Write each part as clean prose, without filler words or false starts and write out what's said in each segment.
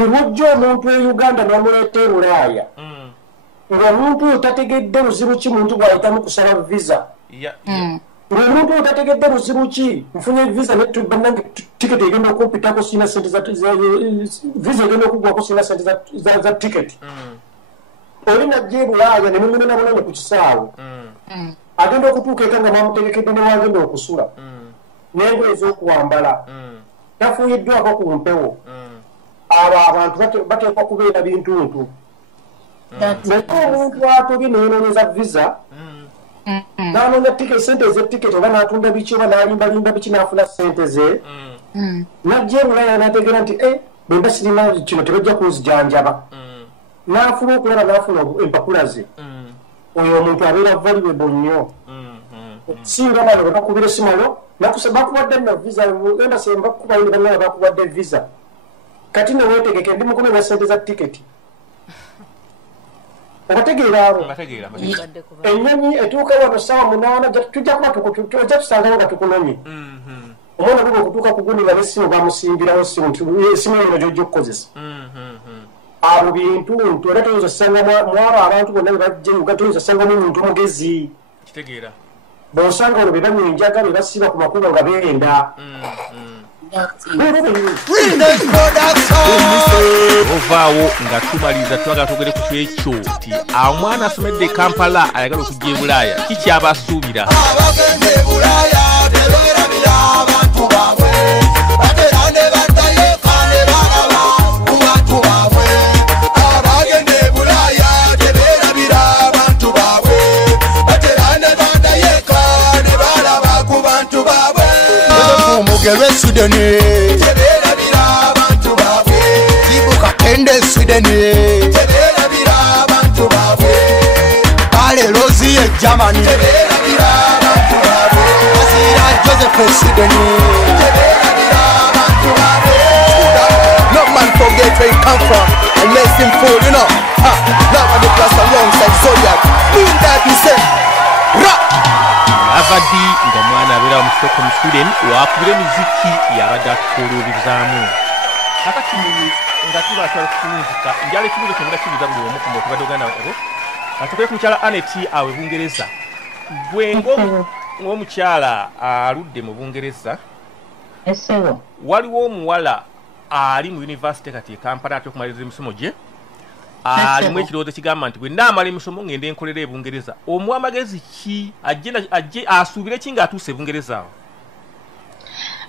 lwojja omuntu e Uganda n'amuleeta e Bulaaya ng'omuntu otategedde luzibu ki muntu bw'ayitamu kusaba visa ng'omuntu otategedde luzibu ki nfunye visa bannange tiketi egenda okumpitako sina sente visa egenda okugwako sina sente za tiketi oli najja e Bulaaya ne mumunena bunene ku kisaawe agenda okutuuka eka nga mwamutegekedde ne wagenda okusula n'engoye ez'okuwambala tafuuyiddwako ku mpewo abo abantu bateekwa kubeera bintuntu naye omuntu atobye neyenoonyeza visa n'anoonya tiketi sente ez'etiketi oba n'atunda biki oba n'alimbalimba biki n'afuna sente ze najja e Bulaaya n'ategeera nti bwemba sirina kino tebajja kunzijanjaba n'afuna okulaba n'afuna empapula ze oyo omuntu abeera valuable nnyo singa bano bwe bakubira essimu bakubadde na visa enda se bakubayini bannaba bakubadde visa kati neweetegeke ndi mukono na sente za tiketi obategeera abo ennyonyi etuuka wano ssaawa 8 tujja kuba ojja tusangayo nga tukunomye omwana guba okutuuka kugunira n'essimu bamusimbirawo essimu eno gyojja okukozesa abo bintuntu era toyinza osanga mwabo abantu bonna be bajja Uganda toyinza osangamu omuntu omugezi kitegeera bw'osanga olwo be banywa enjaga be basiba ku makubo nga beenda ovaawo nga tumaliriza twagala tugere ku kyekyo ti omwana asomedde e Kampala ayagala okujja e Bulaaya kikyaba asuubira Mugere Sudani tebera bira abantu babwe Kibuka kende Sudani tebera bira abantu babwe Kale Rosie Germany tebera bira abantu babwe Asira Joseph Sudani tebera bira abantu babwe No man forget where he come from and makes him fool, you know. Now on the class alongside Zodiac doing that he said rock Avadi nga mwana abeera mu Stockholm Sweden wakubira emiziki yabadde atukuulubizaamu kakati nga tubaasala kufunzika njala ekibuzo kyongera kibuuza buli omu kumba okubadde oganda abo atukole ku mukyala Aneti awe Bungereza gwe ng'omukyala aludde mu Bungereza waliwo omuwala ali mu yunivasite kati e Kampala ate okumaliriza emisomo gye alimu ekirowoozo ekigamba nti bwe naamala emisomo ngende nkolera e Bungereza omuwa amagezi ki ajje asuubire ki ng'atuuse e Bungereza awo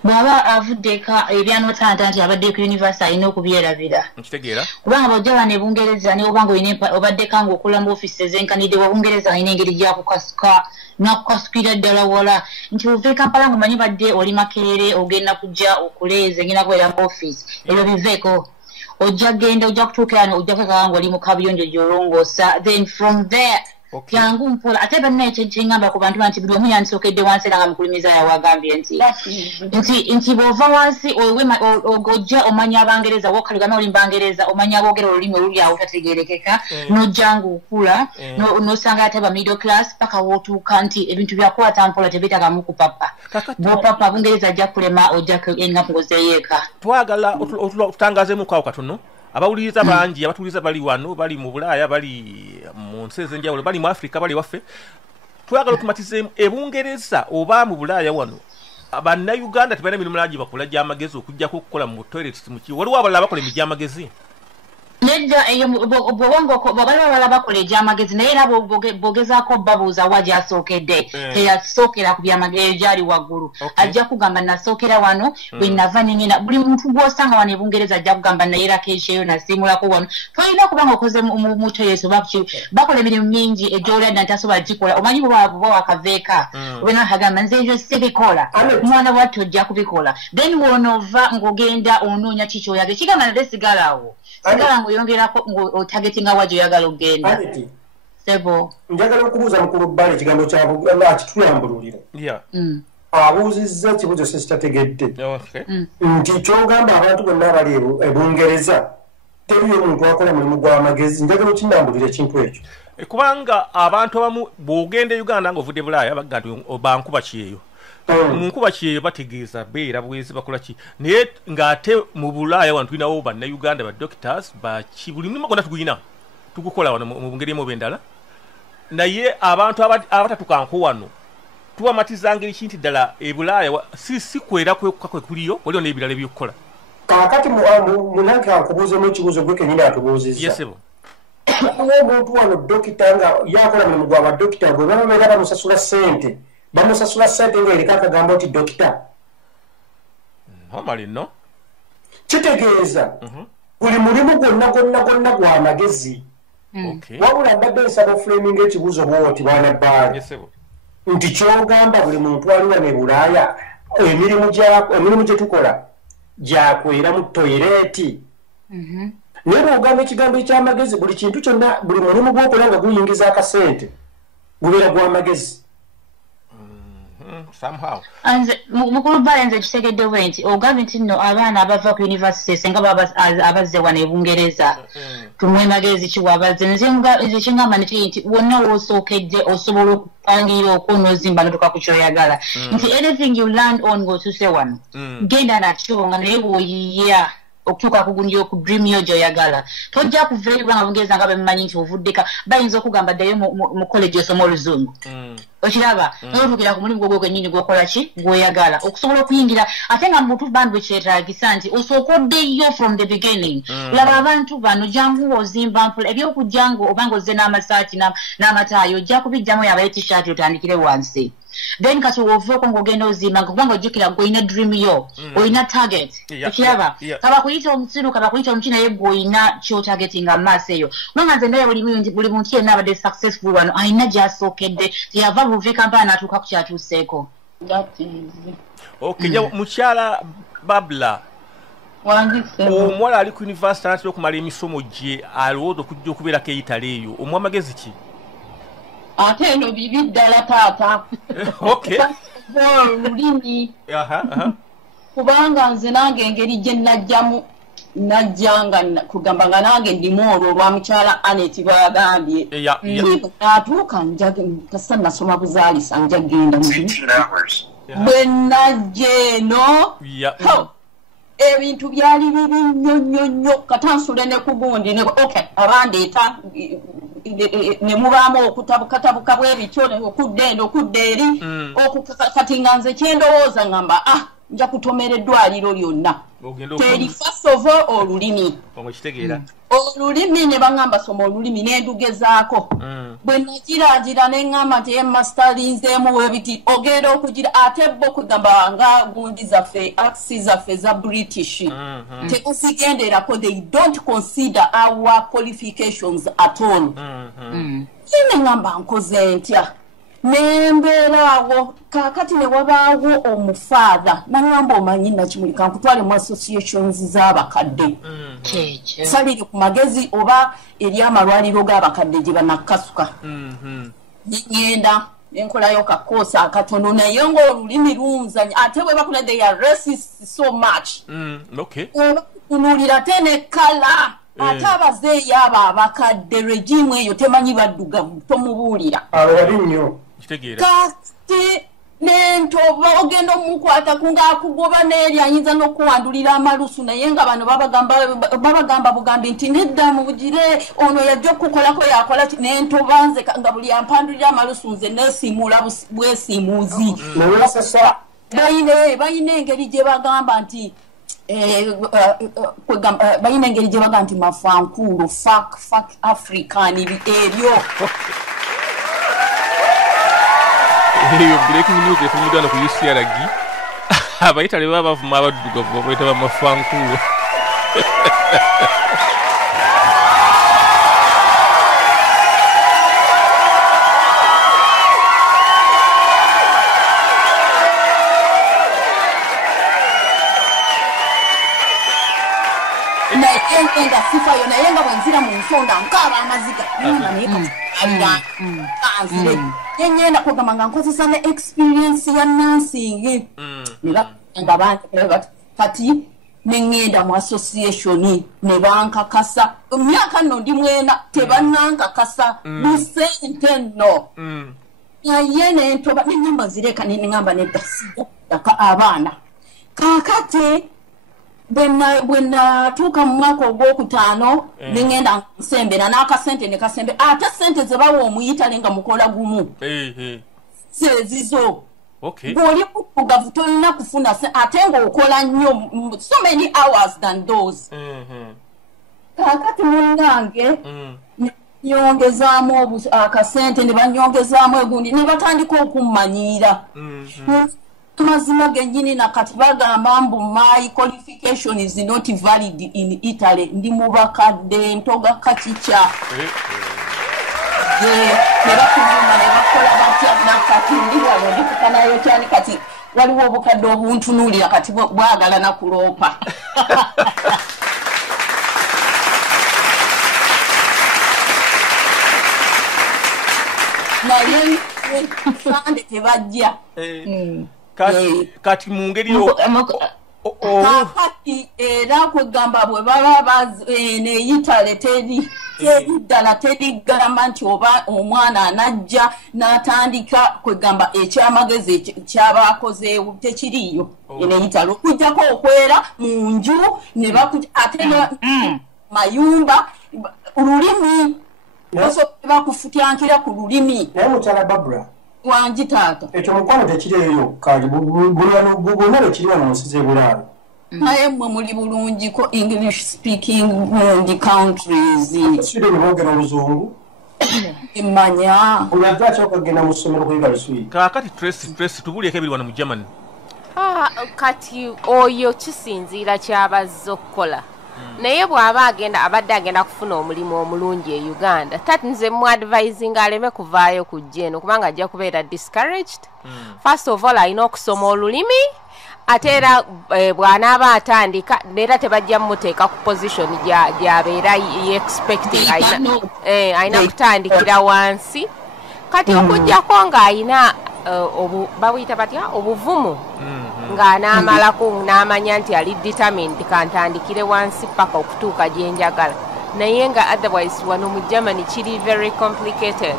bw'aba avudde eka ebyanootanta nti abadde ku yunivasite alina okubyerabira nkitegeera kubanga bw'ojja wano e Bungereza ne obanga obaddeka ng'okola mu ofiisi ez'enkanidde wa Bungereza alina engeri gyakukasuka nakukasukira ddala wala nti ova e Kampala ng'omanyi badde oli Makerere ogenda kujja okuleeza engenda kubeera mu ofiisi ebyo biveeko ojja genda ojja kutuuka wano ojja kwekanga ng'oli mu kabuyonjo gy'olongoosa then from there yangu mpola ate banna ekyeŋŋamba ku bantu nti buli omu yansookedde wansi era nga mukulimiza yawe agambye nti bw'ova wansi ojja omanya Abangereza wokaligana oli Mbangereza omanya aboogera olulimi oluli awo tategeerekeka n'ojja ng'okula n'osanga ate ba middle class paka wootuuka nti ebintu byakwata mpola tebeetagamu kupapa bw'opapa Abungereza ajja kulema ojja engamugozeeyo eka twagala otutangazeemuko awo katono abawuliriza bangi abatuliza bali wano bali mu Bulaaya bali mu nsi ez'enjawulo bali mu Afrika bali waffe twagala otumatize e Bungereza oba mu Bulaaya wano Bannayuganda tebalina mirimu mingi bakola gy'amagezi okujjako okukola mu toilet muki waliwo abalala bakola emijyamagezi nedda eyo bw'abala bakola egy'amagezi naye era bw'ogezaako babuuza wa gy'asookedde teyasookera ku byamagezi gyali waggulu ajja kugamba nasookera wano bwe nava nengenda buli muntu gw'osanga wano e Bungereza ajja kugamba nayerako ekyeyo nasiimulako wano tolina okuba nga okoze mu toilet bakola emirimu mingi egy'oladda nti asobola gikola omanyi bwe wakaveeka obena agamba nze ebyo sibikola omwana bwatti ojja kubikola then w'onoova ng'ogenda onoonya kikyoyaga ekigamba nade sigala awo sigala ng'oyongerako ng'otagetinga wa gy'oyagala okgenda sebo njagala okubuuza mukulu bbala ekigambo kyakituyambululire abuuzizza ekibuuzo sekitategedde nti kyogamba abantu bonna abali e Bungereza teriyo omuntu akola mulimu gw'amagezi njagala okinnambulira ekintu ekyo kubanga abantu abamu bw'ogenda e Uganda ng'ovudde Bulaaya bagga nti obankuba kyeyo munkuba kye bategeeza beera bwezi bakola ki naye ng'ate mu Bulaaya wano tulinawo bannayuganda ba doctors buli mulimu gwonna tuguyina tugukola wano mu ngeri emu oba endala naye abantu abatatukanko wano tubamatiza ngeri ki nti ddala e Bulaaya si kwera kwe kuliyo waliwo n'ebirala ebyokukola kakati munange ankubuuzemu ekibuuzo gwe kenyini atubuuzizza yesebo omuntu wano dokita nga yakola mulimu gwa badokita bwe babeera bamusasula ssente ng'eriko akagambo nti dokita omali nno kitegeeza buli mulimu gwonna gwa magezi wabula mbadde nsaba ofulaminga ekibuuzo bwoti baana bbaala nti kyogamba buli muntu ali wano e Bulaaya emirimu gye tukola gyakwera mu toyireeti naye bw'ogamba ekigambo eky'amagezi buli kintu kyonna buli mulimu gw'okola nga guyingiza akasente gubeera gw'amagezi somehow mukulu bale nze kitegedde bwe nti ogambye nti nno abaana abava ku university senga abazze wano e Bungereza tumwe magezi kiwabazze nze kingamba nti wonna woosookedde osobola okupangira okwonozimba notuka ku kyoyagala nti anything you land on ng'otuuse wano genda nakyo nga naye bw'oyiya okutuuka kugunira ku dream yo gy'oyagala tojja kuva eri kubanga Bungereza nga bemumanyi nti ovuddeka bayinza okugamba ddayo mu college osoma oluzungu okiraba notuukira ku mulimu gwogwo gwennyini gwokola ki gw'oyagala okusobola okuyingira ate nga mutu bantu bwekyetaagisa nti osooka oddeyo from the beginning laba abantu bano jangu ozimba mpula ebyokujja ngo oba ng'ozze n'amasaati n'amataayi ojja kubijjamu yabaye t-shirt otandikire wansi then kati wovueko ng'ogenda ozimba nga kubanga ojjukira gw'olina dream yo olina target okiraba kaba kuyita omusiru kaba kuyita omuki naye gw'olina kyotargetinga mu maaso eyo nonga nze ndaba buli muntu yenna abadde successful wano alina gy'asookedde teyava buve Kampala n'atuuka ku kyatuuseeko okay mukyala Babla omuwala ali ku university anatera okumala emisomo gye alowooza okujja okubeerako eyitale eyo omuwa amagezi ki ate eno bibi ddala taata olulimi kubanga nze nange engeri gye najjanga kugamba nga nange ndimu olwo olwa mukyala Anet bwagambye natuuka kasa nasoma buzaalisa njagenda bwe najja eno ebintu byali bibi nnyo katansule ne kugundi abandeeta ne mubaamu okutabukatabuka bwebityo okudda eno okudda eri kati nga nze kyendowooza ngamba nja kutomera eddwaliro lyonna teri first of all olulimi ne baŋŋamba soma olulimi nendugezaako bwe nagiragira ne ŋŋamba nti emastalinzeemu webiti ogenda okugira ate bo okugamba nga gundi zaffe aksi zaffe za British tebazigenderako they don't consider our qualifications at all ne ŋŋamba nkoze ntya nembeeraawo kaakati ne wabaawo omufaatha naŋŋamba omanyi nakimulika nkutwale mu associations z'abakadde saliri ku magezi oba eri amalwaliro g'abakadde gye banakasuka ngenda nenkolayo kakoosa akatono naye ng'olulimi lunzanya ate bwe bakula they are racist so much kunuulira ate ne kala ate abazeeyi abo abakadde regimu eyo temanyi baddugavu tomubuulira kati nentoba ogenda omukwata ng'akugoba n'eri ayinza n'okuwandulira amalusu naye nga bano babagamba bugambi nti nedda mubugire ono yajja okukolako yakola nentoba nze nga buli ampandulira amalusu nze neesiimuula bwesiimuuzi bayina engeri gye bagamba nti bayina engeri gye bagamba nti mafankuulu fak african ebyo breaking news efumiddwa ku UCRG abayitale baba bavuma abaddugavu babayita bamafankuulu nga sifayo naye nga bwenzira mu nsonda nkaaba amaziga nenyenda kugamba nga nkozesa ne experience ya nursing nga bantu kati neŋŋenda mu association ne bankakasa emyaka nno ndi mwena tebannankakasa lusente nno naye nentoba nenyamba zireka neŋŋamba neddaka abaana kaakati bwe natuuka mu mwaka ogwokutaano neŋŋenda nsembera n'akasente ne kasembe ate sente ze bawa omuyitale nga mukola gumu zezizo bw'oli mutugavu tolina kufuna ate ng'okola nnyo so many hours than those kaakati munnange nyongezaamu akasente ne banyongezaamu egundi ne batandika okummanyiira mazima gennyini nakati bagamba mbu my qualification is not valid in Italy ndi mubakadde ntoga kakica nebakuvuma nebakola batya nakati ndi wano ndikukanayo kyani kati waliwo obukadde obuntunuulira kati bwagala nakuloopa naye sande tebajja kati mu ngeri kati era kwegamba bwe baba neeyitale teri ddala terigamba nti oba omwana anajja n'atandika kwegamba ekyamagezi kyabakozeewo tekiriiyo neeyitale okujjako okwera mu nju ate mayumba olulimi bakufutyankira ku lulimi naye mukyala Barbara wangi taata ekyo mukwano tekiriyo kali bwonna lwe kiri wano mu nsi z'ebulaalo naye mmwe muli bulungiko English speaking countries Sweden boogera oluzungu emanya olwadde atya okagenda mu ssomero kuyiga Luswidi kaakati Tracy tubulyeko ebiri wano mu Germany kati oyo kisinziira kyabazze okukola naye bw'aba abadde agenda kufuna omulimu omulungi e Uganda tati nze mu advising aleme kuvaayo kujja eno kubanga ajja kubeera discouraged first of all alina okusoma olulimi ate era bw'anaaba atandika neera tebajja mmuteeka ku position gy'abeera expecting alina kutandikira wansi kati okujjako ng'alina babuyita batya obuvumu ng'anaamalako n'amanya nti ali determined kantandikire wansi paka okutuuka gye njagala naye nga otherwise wano mu Germany kiri very complicated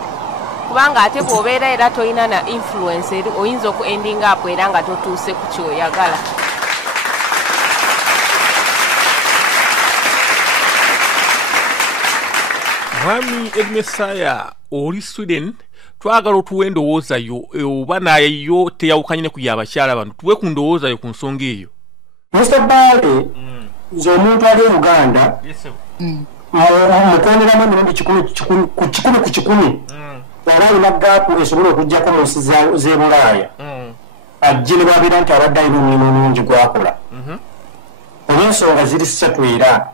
kubanga ate bw'obeera era tolina na influence eri oyinza okuending up era nga totuuse ku kyoyagala mwami Edmesaya oli Sweden twagala otuwe endowooza yo oba nayo teyawukanye ne ku y'abakyala bano tuwe ku ndowooza yo ku nsonga eyo Mr. Bale nze omuntu ali e Uganda mutonderamu emirundi kikumi era alina gaapu esobola okuggyako mu nsi z'ebulaaya ajje ne babira nti abadde alina omulimu omulungi gwakola oba ensonga ziri ssatu era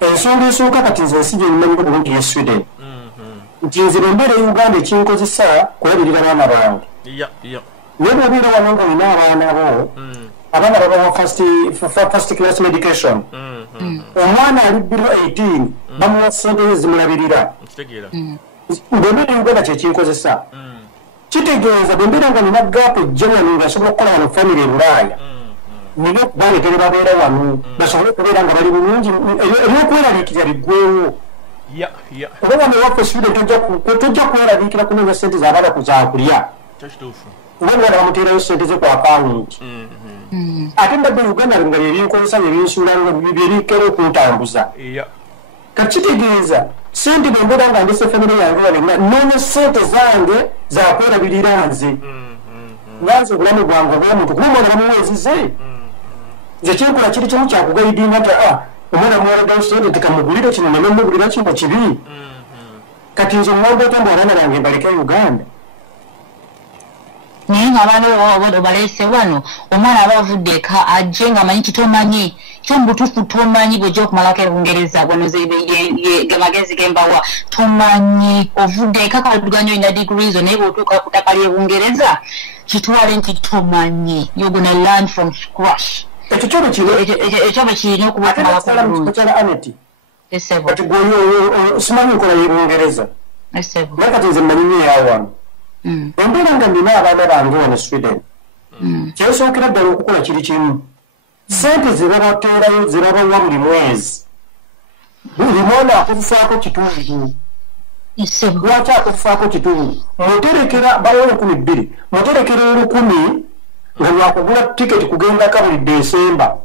ensonga esooka kati nze ensi gyenyimanyiko bulungi ye Sweden nti nze bwembeera e Uganda ekinkozesa kulabirira baana bange naye bw'obeera wano nga olina abaana bo abaana babawa first class medication omwana ali below 18 bamuwa ssente ze zimulabirira bwembeera e Uganda kyekinkozesa kitegeeza bwembeera nga nina gaapu ejja wano ngaasobola okukola wano famire e Bulaaya nina okubaletera babeera wano basobole okubeera nga bali bulungi ebyokweraliikirira biggweewo oba wano ewaffe Sweden tojja kweraliikira kunoonya ssente z'abaana kuzaakulya oba omwana bamuteerayo ssente ze ku akawunti ate ndabbe Uganda nga byebinkozesa byebinsuula byebikera okuntambuza kakitegeeza ssente bwembeera nga ndese famire yange wano noonya ssente zange zakwerabirira nze nanze obulamu bwange obw'omuntu kuba omwana bamuweezize nze kyenkola kiri kimu kyakugaidinga nti omwana muweereddao ssente tekamugulire kino namemugulira kino kibi kati nze omwombeeta mbu abaana bange mbaleke Uganda naye ng'abaana baleese wano omwana aba avudde eka ajje ng'amanyi kitomanyi kyomubutuufu tomanyi bw'ojja okumalako ebungereza wano magezi gembawa tomanyi ovudde eka kawaduganya olina degrees naye bw'otuuka ku ttaka ly'ebungereza kitwale nti tomanyi you're gonna learn from scratch ekyo kyobe kirina okuba okumalako bulungi kati gwoyo simanyi nkola y'ebungereza naye kati nze mmanyi nnyo eyawano embeera nga nina abaana bange wano Sweden kyesookera ddala okukola kiri kimu ssente ze babateerayo ze babawa buli mwezi buli mwana akozesaako kitundu lwaki akufaako kitundu muterekera bawo 12,000 muterekera 10,000 nga lwakugula tiketi kugendaka buli Desemba